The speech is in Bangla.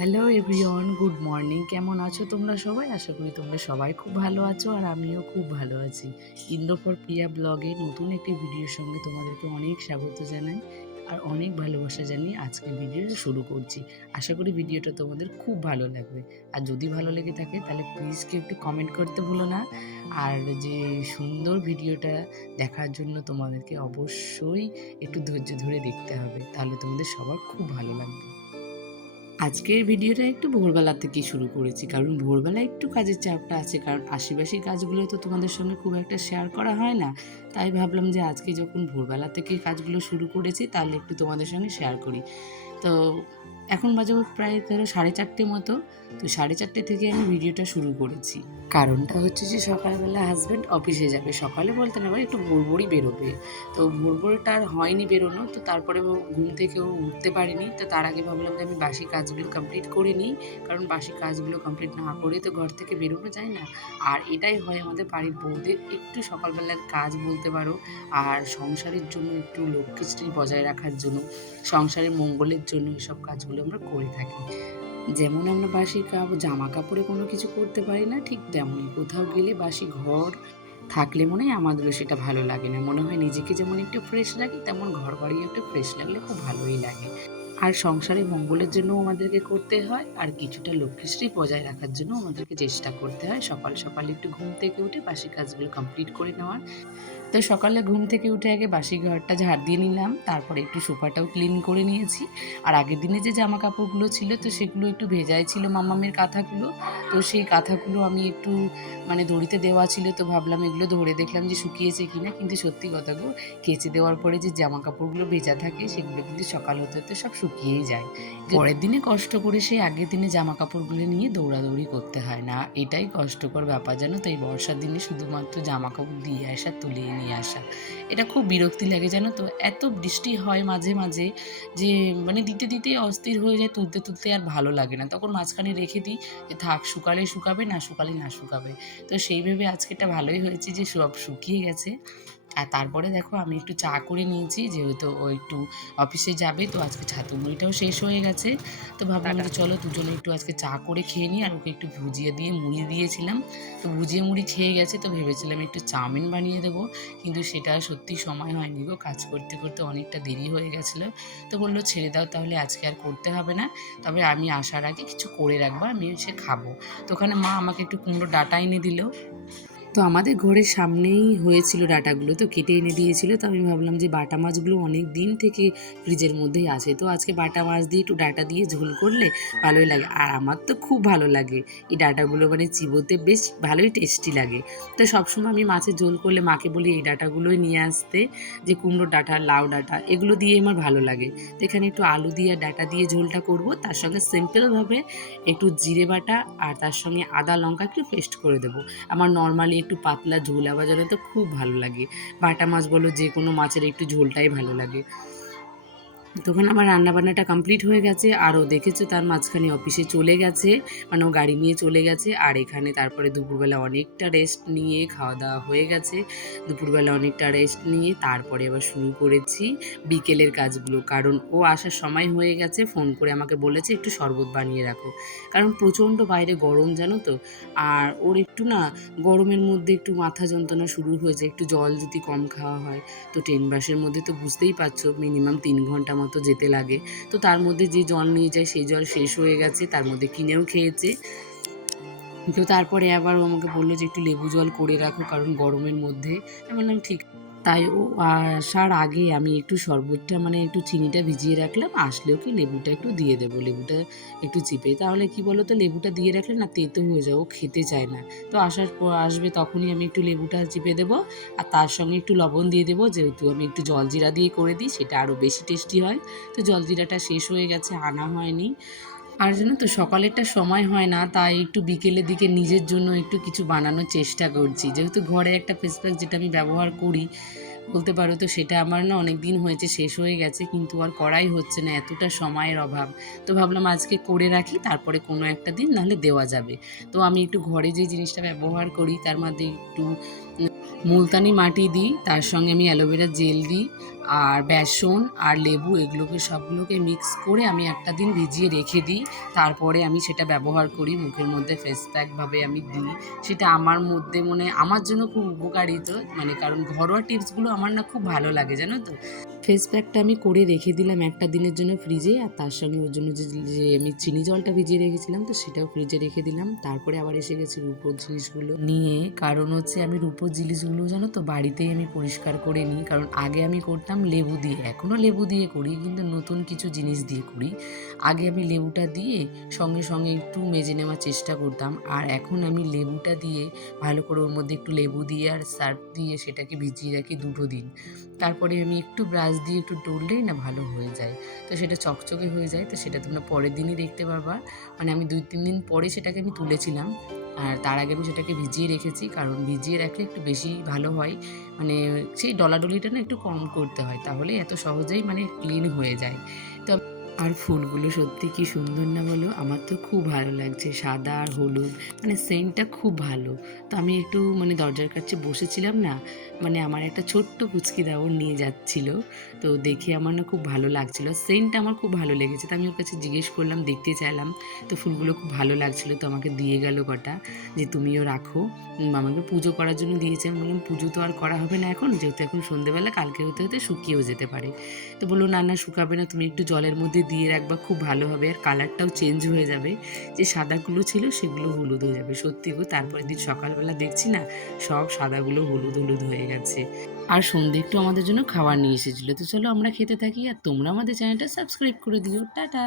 Hello everyone, good morning. কেমন আছো তোমরা সবাই? আশা করি তোমরা সবাই খুব ভালো আছো আর আমিও খুব ভালো আছি। ইন্দ্র ফর প্রিয়া ব্লগে নতুন একটি ভিডিওর সঙ্গে তোমাদেরকে অনেক স্বাগত জানাই আর অনেক ভালোবাসা জানিয়ে আজকের ভিডিওটা শুরু করছি। আশা করি ভিডিওটা তোমাদের খুব ভালো লাগবে। আর যদি ভালো লেগে থাকে তাহলে প্লিজ কেউ একটু কমেন্ট করতে ভুলো না। আর যে সুন্দর ভিডিওটা দেখার জন্য তোমাদেরকে অবশ্যই একটু ধৈর্য ধরে দেখতে হবে, তাহলে তোমাদের সবার খুব ভালো লাগবে। আজকের ভিডিওটা একটু ভোরবেলা থেকেই শুরু করেছি, কারণ ভোরবেলা একটু কাজের চাপটা আছে, কারণ আশিপাশি কাজগুলো তো তোমাদের সঙ্গে খুব একটা শেয়ার করা হয় না। তাই ভাবলাম যে আজকে যখন ভোরবেলা থেকে কাজগুলো শুরু করেছি তাহলে একটু তোমাদের সঙ্গে শেয়ার করি। তো এখন বাজে প্রায় ধরো 4:30 মতো। তো 4:30 থেকে আমি ভিডিওটা শুরু করেছি। কারণটা হচ্ছে যে সকালবেলা হাজব্যান্ড অফিসে যাবে, সকালে বলতে না পারে একটু ভোরভোরই বেরোবে। তো ভোরভোরটা আর হয়নি বেরোনো, তো তারপরে ও ঘুম থেকেও উঠতে পারেনি। তো তার আগে ভাবলাম যে আমি বাসি কাজগুলো কমপ্লিট করে নিই, কারণ বাসি কাজগুলো কমপ্লিট না করে তো ঘর থেকে বেরোনো যায় না। আর এটাই হয় আমাদের বাড়ির বউদের একটু সকালবেলার কাজ বলতে পারো। আর সংসারের জন্য একটু লক্ষ্মীশ্রী বজায় রাখার জন্য, সংসারের মঙ্গলের জন্য এসব কাজগুলো আমরা করে থাকি। যেমন আমরা বাসি জামা কাপড়ে কোনো কিছু করতে পারি না, ঠিক তেমনই কোথাও গেলে বাসি ঘর থাকলে মনে হয় আমাদেরও সেটা ভালো লাগে না। মনে হয় নিজেকে যেমন একটু ফ্রেশ লাগে, তেমন ঘর বাড়ি একটু ফ্রেশ লাগলে খুব ভালোই লাগে। আর সংসারের মঙ্গলের জন্য আমাদেরকে করতে হয়, আর কিছুটা লক্ষ্মীশ্রী বজায় রাখার জন্য আমাদেরকে চেষ্টা করতে হয় সকাল সকাল একটু ঘুম থেকে উঠে বাসি কাজগুলো কমপ্লিট করে নেওয়ার। তো সকালে ঘুম থেকে উঠে আগে বাসি ঘরটা ঝাড় দিয়ে নিলাম, তারপরে একটু সোফাটাও ক্লিন করে নিয়েছি। আর আগের দিনে যে জামা কাপড়গুলো ছিল তো সেগুলো একটু ভেজাই ছিল, মামামের কাঁথাগুলো। তো সেই কাঁথাগুলো আমি একটু দড়িতে দেওয়া ছিল, তো ভাবলাম এগুলো ধরে দেখলাম যে শুকিয়েছে কিনা, কিন্তু সত্যি কথা গো, কেচে দেওয়ার পরে যে জামা কাপড়গুলো ভেজা থাকে সেগুলো কিন্তু সকাল হতে হতে সব শুকিয়েই যায়। পরের দিনে কষ্ট করে সেই আগের দিনে জামা কাপড়গুলো নিয়ে দৌড়াদৌড়ি করতে হয় না, এটাই কষ্টকর ব্যাপার জানো তো। এই বর্ষার দিনে শুধুমাত্র জামা কাপড় দিয়ে আসা, তুলিয়ে নিয়ে আসা, এটা খুব বিরক্তি লাগে জানো তো। এত বৃষ্টি হয় মাঝে মাঝে যে দিতে দিতে অস্থির হয়ে যায়, তুলতে তুলতে আর ভালো লাগে না, তখন মাঝখানে রেখে দিই যে থাক, শুকালে শুকাবে, না শুকালে না শুকাবে। তো সেই ভেবে আজকেটা ভালোই হয়েছে যে সব শুকিয়ে গেছে। আর তারপরে দেখো আমি একটু চা করে নিয়েছি, যেহেতু ও একটু অফিসে যাবে, তো আজকে ছাতু মুড়িটাও শেষ হয়ে গেছে। তো ভাবলাম যে চলো দুজনে একটু আজকে চা করে খেয়ে নিই। আর ওকে একটু ভুজিয়া দিয়ে মুড়ি দিয়েছিলাম, তো ভুজিয়া মুড়ি খেয়ে গেছে। তো ভেবেছিলাম একটু চাউমিন বানিয়ে দেবো, কিন্তু সেটা সত্যি সময় হয়নি গো, কাজ করতে করতে অনেকটা দেরি হয়ে গেছিলো। তো বললো ছেড়ে দাও তাহলে, আজকে আর করতে হবে না, তবে আমি আসার আগে কিছু করে রাখবো, আমি এসে খাবো। তো ওখানে মা আমাকে একটু কুমড়ো ডাঁটা এনে দিল। তো আমাদের ঘরের সামনেই হয়েছিল ডাঁটাগুলো, তো কেটে এনে দিয়েছিল। তো আমি ভাবলাম যে বাটা মাছগুলো অনেক দিন থেকে ফ্রিজের মধ্যেই আছে, তো আজকে বাটা মাছ দিয়ে একটু ডাঁটা দিয়ে ঝোল করলে ভালোই লাগে। আর আমার তো খুব ভালো লাগে এই ডাঁটাগুলো, চিবোতে বেশ ভালোই টেস্টি লাগে। তো সবসময় আমি মাছের ঝোল করলে মাকে বলি এই ডাঁটাগুলোই নিয়ে আসতে, যে কুমড়ো ডাঁটা, লাউ ডাঁটা, এগুলো দিয়ে আমার ভালো লাগে। তো এখানে একটু আলু দিয়ে ডাঁটা দিয়ে ঝোলটা করব, তার সঙ্গে সিম্পলভাবে একটু জিরে বাটা আর তার সঙ্গে আদা লঙ্কা একটু পেস্ট করে দেবো। আমার নর্মালি একটু পাতলা ঝোল আবার যেন তো খুব ভালো লাগে। বাটা মাছ বলো, যে কোনো মাছের একটু ঝোলটাই ভালো লাগে। তখন আমার রান্নাবান্নাটা কমপ্লিট হয়ে গেছে, আর ও দেখেছো তার মাঝখানে অফিসে চলে গেছে, ও গাড়ি নিয়ে চলে গেছে। আর এখানে তারপরে দুপুরবেলা অনেকটা রেস্ট নিয়ে খাওয়া দাওয়া হয়ে গেছে। দুপুরবেলা অনেকটা রেস্ট নিয়ে তারপরে আবার শুরু করেছি বিকেলের কাজগুলো, কারণ ও আসার সময় হয়ে গেছে। ফোন করে আমাকে বলেছে একটু শরবত বানিয়ে রাখো, কারণ প্রচণ্ড বাইরে গরম জানো তো। আর ওর একটু গরমের মধ্যে একটু মাথা যন্ত্রণা শুরু হয়েছে, একটু জল যদি কম খাওয়া হয়। তো ট্রেন বাসের মধ্যে তো বুঝতেই পারছো মিনিমাম 3 ঘন্টা মতো যেতে লাগে। তো তার মধ্যে যে জল নিয়ে যায় সেই জল শেষ হয়ে গেছে, তার মধ্যে কিনেও খেয়েছে। তো তারপরে আবার ও আমাকে বললো যে একটু লেবু জল করে রাখো, কারণ গরমের মধ্যে। আমি বললাম ঠিক। তাই ও আসার আগে আমি একটু শরবতটা একটু চিনিটা ভিজিয়ে রাখলাম, আসলেও কি লেবুটা একটু দিয়ে দেবো, লেবুটা একটু চিপে। তাহলে কি বলো তো, লেবুটা দিয়ে রাখলে না তেতো হয়ে যায়, ও খেতে চায় না। তো আসার পর আসবে তখনই আমি একটু লেবুটা চিপে দেবো, আর তার সঙ্গে একটু লবণ দিয়ে দেবো, যেহেতু আমি একটু জলজিরা দিয়ে করে দিই, সেটা আরও বেশি টেস্টি হয়। তো জলজিরাটা শেষ হয়ে গেছে, আনা হয়নি। আর জানো তো সকালেরটা সময় হয় না, তাই একটু বিকেলের দিকে নিজের জন্য একটু কিছু বানানোর চেষ্টা করছি। যেহেতু ঘরে একটা ফেস প্যাক যেটা আমি ব্যবহার করি বলতে পারো, তো সেটা আমার অনেক দিন হয়েছে, শেষ হয়ে গেছে, কিন্তু আর করাই হচ্ছে না, এতটা সময়ের অভাব। তো ভাবলাম আজকে করে রাখি, তারপরে কোনো একটা দিন নাহলে দেওয়া যাবে। তো আমি একটু ঘরে যে জিনিসটা ব্যবহার করি তার মধ্যে একটু মুলতানি মাটি দিই, তার সঙ্গে আমি অ্যালোভেরা জেল দিই, আর বেসন আর লেবু এগুলোকে সবগুলোকে মিক্স করে আমি একটা দিন ভিজিয়ে রেখে দিই। তারপরে আমি সেটা ব্যবহার করি, মুখের মধ্যে ফেস প্যাকভাবে আমি দিই। সেটা আমার মধ্যে আমার জন্য খুব উপকারী তো, কারণ ঘরোয়া টিপসগুলো আমার না খুব ভালো লাগে, জানো তো। ফেস প্যাকটা আমি করে রেখে দিলাম একটা দিনের জন্য ফ্রিজে, আর তার সঙ্গে ওর জন্য যে আমি চিনি জলটা ভিজিয়ে রেখেছিলাম তো সেটাও ফ্রিজে রেখে দিলাম। তারপরে আবার এসে গেছি রূপোর জিনিসগুলো নিয়ে, কারণ আমি রূপোর জিনিসগুলো জানো তো বাড়িতেই আমি পরিষ্কার করে নিই। কারণ আগে আমি করতাম লেবু দিয়ে, এখনও লেবু দিয়ে করি, কিন্তু নতুন কিছু জিনিস দিয়ে করি। আগে আমি লেবুটা দিয়ে সঙ্গে সঙ্গে একটু মেজে নেওয়ার চেষ্টা করতাম, আর এখন আমি লেবুটা দিয়ে ভালো করে ওর মধ্যে একটু লেবু দিয়ে আর সার্ফ দিয়ে সেটাকে ভিজিয়ে রাখি 2 দিন। তারপরে আমি একটু ব্রাশ দিয়ে একটু ডললেই না ভালো হয়ে যায়, তো সেটা চকচকে হয়ে যায়। তো সেটা তোমরা পরের দিনই দেখতে পারবা, আমি 2-3 দিন পরে সেটাকে আমি তুলেছিলাম। আর তার আগে আমি সেটাকে ভিজিয়ে রেখেছি, কারণ ভিজিয়ে রাখলে একটু বেশি ভালো হয়, সেই ডলাডলিটা না একটু কম করতে হয়, তাহলে এত সহজেই ক্লিন হয়ে যায়। তো আর ফুলগুলো সত্যি কি সুন্দর না বলো? আমার তো খুব ভালো লাগছে, সাদা আর হলুদ, সেন্টটা খুব ভালো। তো আমি একটু দরজার কাছে বসেছিলাম না, আমার একটা ছোট্ট পুচকি দেওর নিয়ে যাচ্ছিল, তো দেখে আমার না খুব ভালো লাগছিল, সেন্টটা আমার খুব ভালো লেগেছে। তো আমি ওর কাছে জিজ্ঞেস করলাম, দেখতে চাইলাম, তো ফুলগুলো খুব ভালো লাগছিল, তো আমাকে দিয়ে গেল কটা, যে তুমিও রাখো। আমাকে পুজো করার জন্য দিয়েছে। আমি বললাম পুজো তো আর করা হবে না এখন, যেহেতু এখন সন্ধেবেলা, কালকে হতে হতে শুকিয়েও যেতে পারে। তো বললো না না, শুকাবে না, তুমি একটু জলের মধ্যে দিয়ে রাখবা, খুব ভালো হবে, আর কালারটাও চেঞ্জ হয়ে যাবে, যে সাদাগুলো ছিল সেগুলো হলুদ হয়ে যাবে। সত্যি গো, তারপরের দিন সকালবেলা দেখছি না সব সাদাগুলো হলুদ হলুদ হয়ে গেছে। আর সন্ধে একটু আমাদের জন্য খাবার নিয়ে এসেছিলো। তো চলো আমরা খেতে থাকি, আর তোমরা আমাদের চ্যানেলটা সাবস্ক্রাইব করে দিও। টাটা।